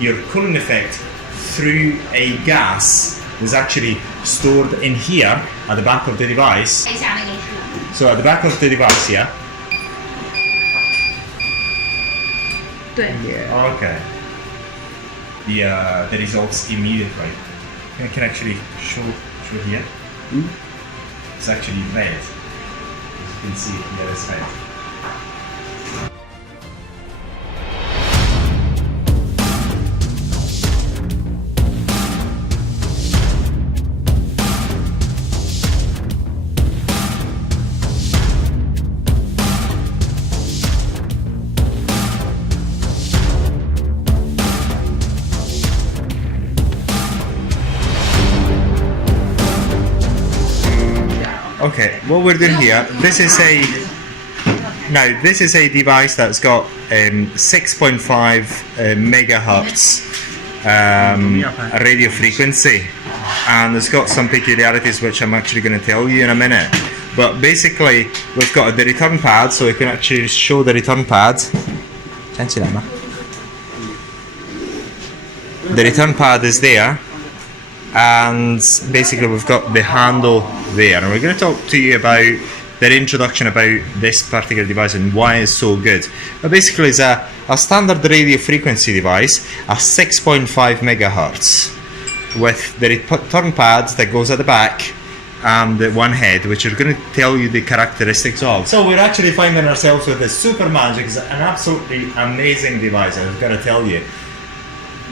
your cooling effect through a gas is actually stored in here at the back of the device. So at the back of the device here. Yeah. Okay. The results immediately. I can actually show here. It's actually red. As you can see, there is red. Okay, what we're doing here, this is a device that's got 6.5 megahertz radio frequency, and it's got some peculiarities which I'm actually going to tell you in a minute. But basically, we've got the return pad, so we can actually show the return pad. The return pad is there, and basically we've got the handle there, and we're going to talk to you about the introduction about this particular device and why it's so good. But basically it's a standard radio frequency device, a 6.5 megahertz, with the return pad that goes at the back and the one head, which are going to tell you the characteristics of. So we're actually finding ourselves with this Super Magic. It's an absolutely amazing device, I've got to tell you.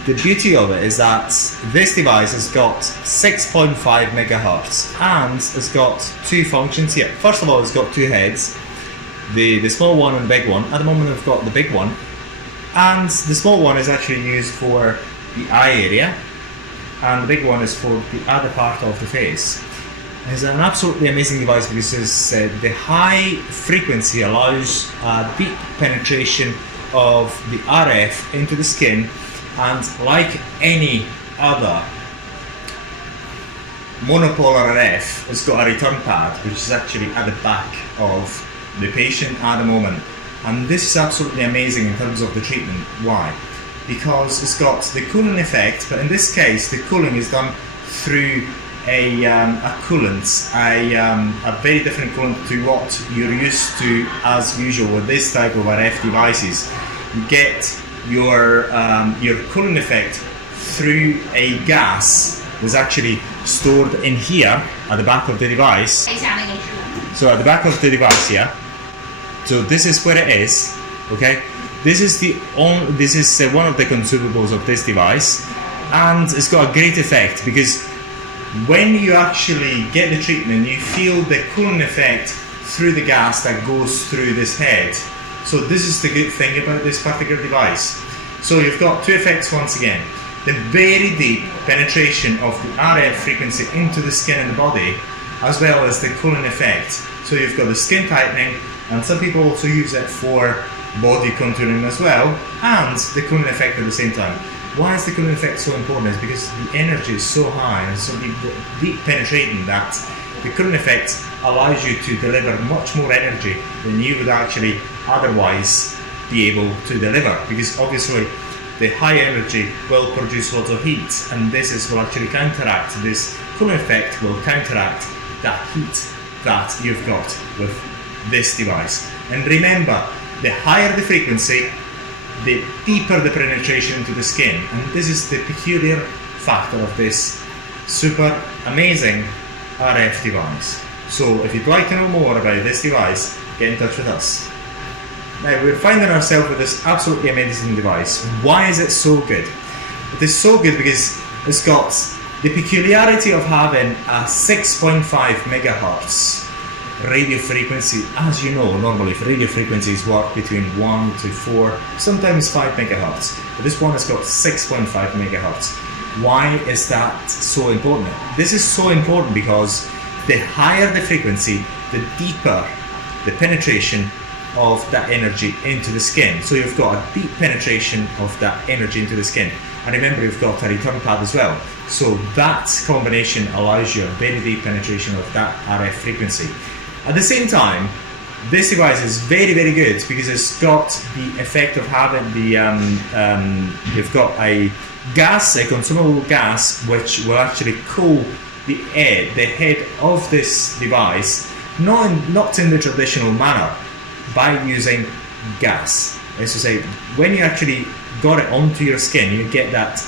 The beauty of it is that this device has got 6.5 megahertz and it's got two functions here. First of all, it's got two heads, the small one and the big one. At the moment I've got the big one, and the small one is actually used for the eye area, and the big one is for the other part of the face. It's an absolutely amazing device because the high frequency allows deep penetration of the RF into the skin. And like any other monopolar RF, it's got a return pad which is actually at the back of the patient at the moment. And this is absolutely amazing in terms of the treatment. Why? Because it's got the cooling effect, but in this case the cooling is done through a coolant, a very different coolant to what you're used to as usual with this type of RF devices. You get your cooling effect through a gas was actually stored in here at the back of the device. So at the back of the device here. So this is where it is. Okay, this is one of the consumables of this device, and it's got a great effect because when you actually get the treatment, you feel the cooling effect through the gas that goes through this head. So this is the good thing about this particular device. So you've got two effects once again. The very deep penetration of the RF frequency into the skin and the body, as well as the cooling effect. So you've got the skin tightening, and some people also use it for body contouring as well, and the cooling effect at the same time. Why is the cooling effect so important? Is because the energy is so high and so deep penetrating that the cooling effect allows you to deliver much more energy than you would actually otherwise be able to deliver, because obviously the high energy will produce lots of heat, and will actually counteract this cooling effect, will counteract that heat that you've got with this device. And remember, the higher the frequency, the deeper the penetration into the skin, and this is the peculiar factor of this super amazing RF device. So if you'd like to know more about this device, get in touch with us. Now we're finding ourselves with this absolutely amazing device. Why is it so good? It is so good because it's got the peculiarity of having a 6.5 megahertz radio frequency. As you know, normally radio frequencies work between 1 to 4, sometimes 5 megahertz. But this one has got 6.5 megahertz. Why is that so important? This is so important because the higher the frequency, the deeper the penetration of that energy into the skin. So you've got a deep penetration of that energy into the skin. And remember, you've got a return pad as well. So that combination allows you a very deep penetration of that RF frequency. At the same time, this device is very, very good because it's got the effect of having you've got a gas, a consumable gas, which will actually cool the head of this device, not in the traditional manner, by using gas. As to say, when you actually got it onto your skin, you get that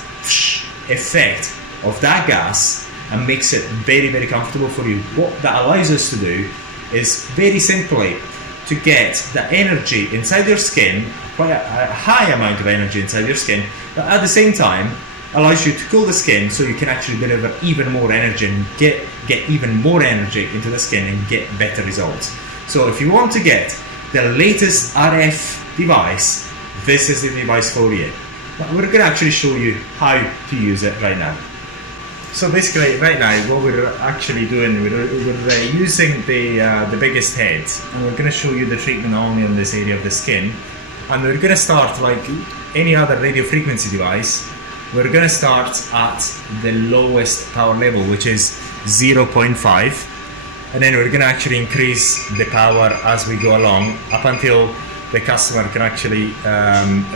effect of that gas and makes it very, very comfortable for you. What that allows us to do is very simply to get the energy inside your skin, quite a high amount of energy inside your skin, but at the same time allows you to cool the skin so you can actually deliver even more energy and get even more energy into the skin and get better results. So if you want to get the latest RF device, this is the device for you. But we're going to actually show you how to use it right now. So basically, right now, what we're actually doing, we're using the biggest head, and we're going to show you the treatment only on this area of the skin. And we're going to start like any other radio frequency device. We're going to start at the lowest power level, which is 0.5, and then we're going to actually increase the power as we go along up until the customer can actually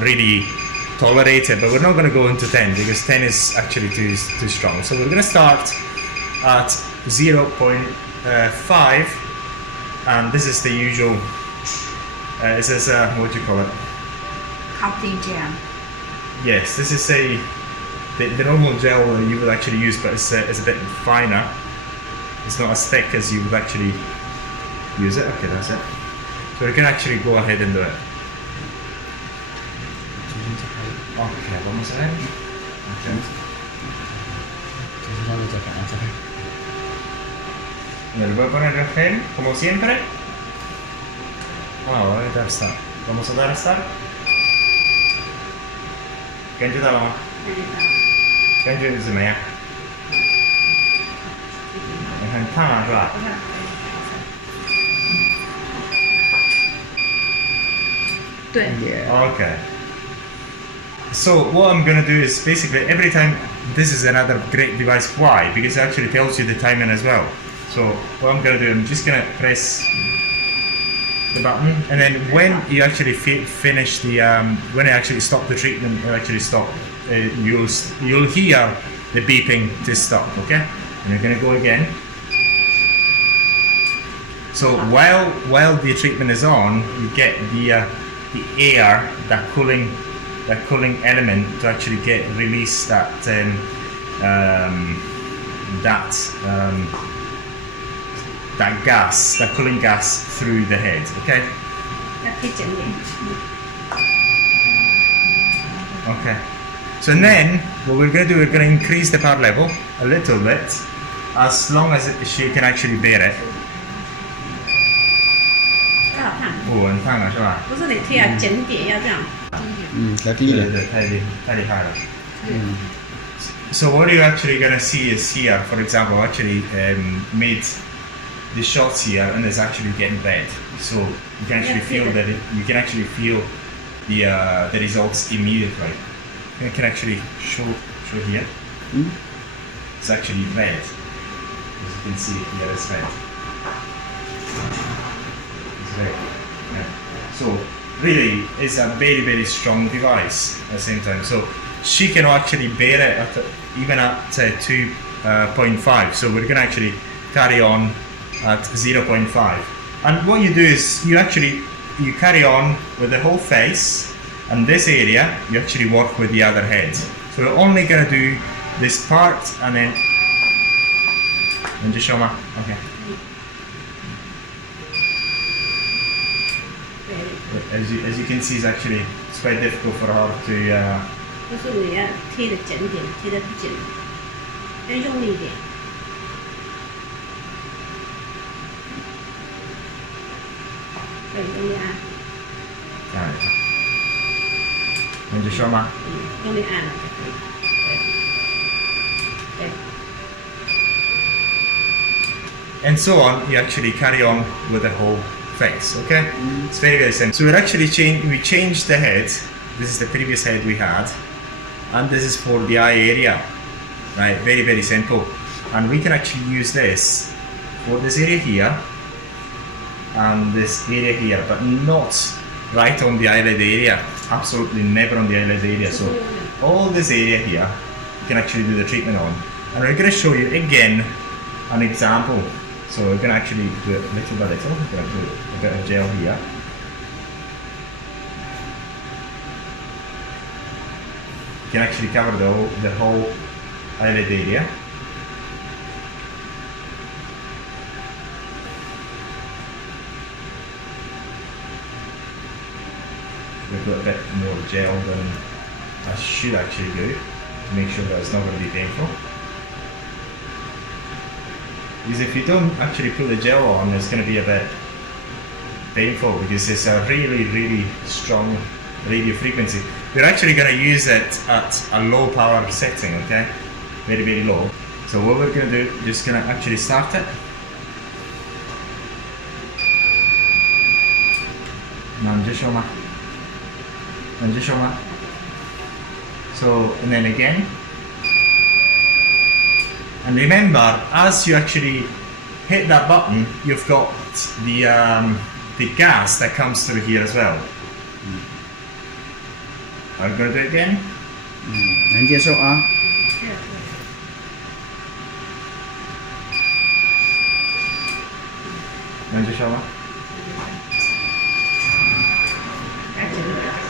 really tolerate it. But we're not going to go into 10 because 10 is actually too strong. So we're going to start at 0.5, and this is the usual. This is what do you call it? Cutting gel. Yes, this is the normal gel you would actually use, but it's a bit finer. It's not as thick as you would actually use it. Okay, that's it. So we can actually go ahead and do it. Okay, vamos a ver. Okay. Le voy a poner el gel, como siempre. Wow, ahorita está. Vamos a dar a estar. ¿Qué ayuda la mamá? ¿Qué ayuda是怎么样？你很烫啊，是吧？ Yeah. Okay. So what I'm gonna do is basically every time, this is another great device. Why? Because it actually tells you the timing as well. So what I'm gonna do, I'm just gonna press the button, and then when you actually finish the, when I actually stop the treatment, it'll actually stop. You'll hear the beeping to stop. Okay, and you're gonna go again. So while the treatment is on, you get the air, that cooling element to actually release that gas, that cooling gas through the head. Okay. Okay. So then what we're going to do, we're going to increase the power level a little bit, as long as she can actually bear it. 哦，很烫啊，是吧？不是你贴啊，剪点要这样。对对对，太厉害了。So what you're actually gonna see is here, for example, actually made the shots here, and it's actually getting red. So you can actually feel that you can actually feel the results immediately. I can actually show here. It's actually red. As you can see here, it's red. Yeah. So really, it's a very, very strong device at the same time. So she can actually bear it even at 2.5. So we're going to actually carry on at 0.5. And what you do is you carry on with the whole face, and this area you actually work with the other head. So we're only going to do this part, and then just show me. Okay. As you can see, it's quite difficult for her to. 就是你要贴的紧点，贴的不紧，要用力一点。对，用力按。这样。你就说吗？用力按了就可以。对。 And so on, you actually carry on with the whole face, okay? It's very, very simple. So we changed the head. This is the previous head we had. And this is for the eye area, right? Very, very simple. And we can actually use this for this area here. and this area here, but not right on the eyelid area. Absolutely never on the eyelid area. So all this area here, you can actually do the treatment on. And we're going to show you again an example. So we're going to actually do it little by little. We're going to do a bit of gel here. You can actually cover the whole eyelid area. We've got a bit more gel than I should actually do to make sure that it's not going to be painful. Because if you don't actually put the gel on, it's going to be a bit painful because it's a really, really strong radio frequency. We're actually going to use it at a low power setting, okay? Very, very low. So what we're going to do, just going to actually start it. So, and then again. And remember, as you actually hit that button, you've got the gas that comes through here as well. I'm going to do it again. 能接受啊。能接受吗？赶紧的。